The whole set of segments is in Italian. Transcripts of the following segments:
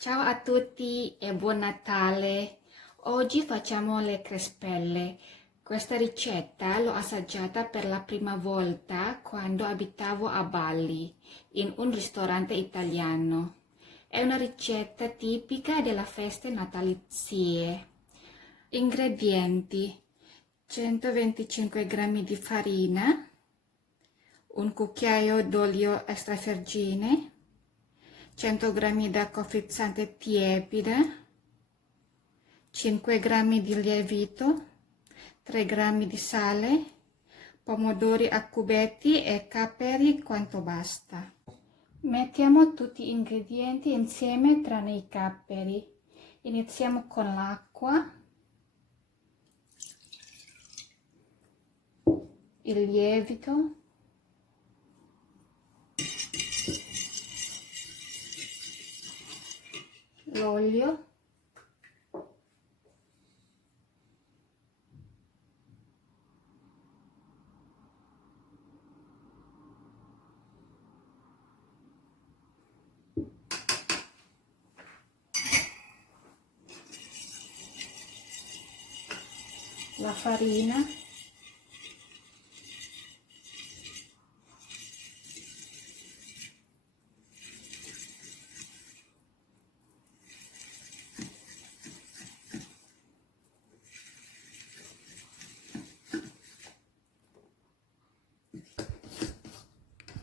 Ciao a tutti e buon Natale! Oggi facciamo le crespelle. Questa ricetta l'ho assaggiata per la prima volta quando abitavo a Bali, in un ristorante italiano. È una ricetta tipica delle feste natalizie. Ingredienti: 125 g di farina, un cucchiaio d'olio extravergine, 100 g d'acqua frizzante tiepida, 5 g di lievito, 3 g di sale, pomodori a cubetti e capperi quanto basta. Mettiamo tutti gli ingredienti insieme tranne i capperi. Iniziamo con l'acqua, il lievito, l'olio, la farina,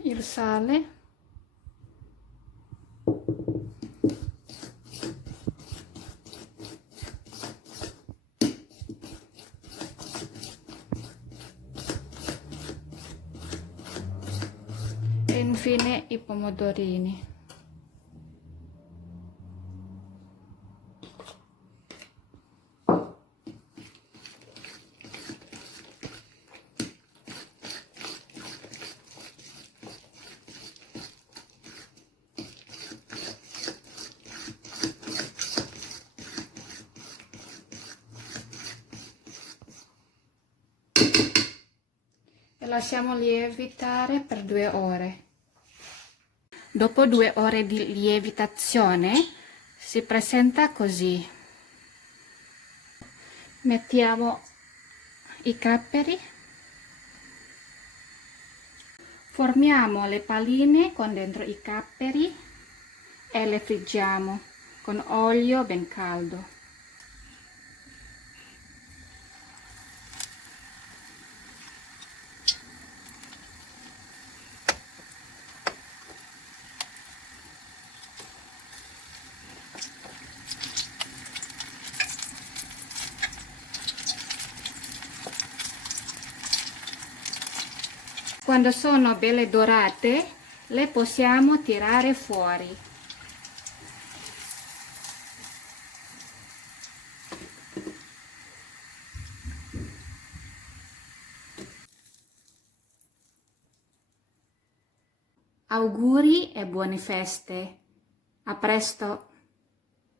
il sale, e infine i pomodorini. E lasciamo lievitare per 2 ore. Dopo 2 ore di lievitazione si presenta così. Mettiamo i capperi, formiamo le palline con dentro i capperi e le friggiamo con olio ben caldo. Quando sono belle dorate, le possiamo tirare fuori. Auguri e buone feste. A presto!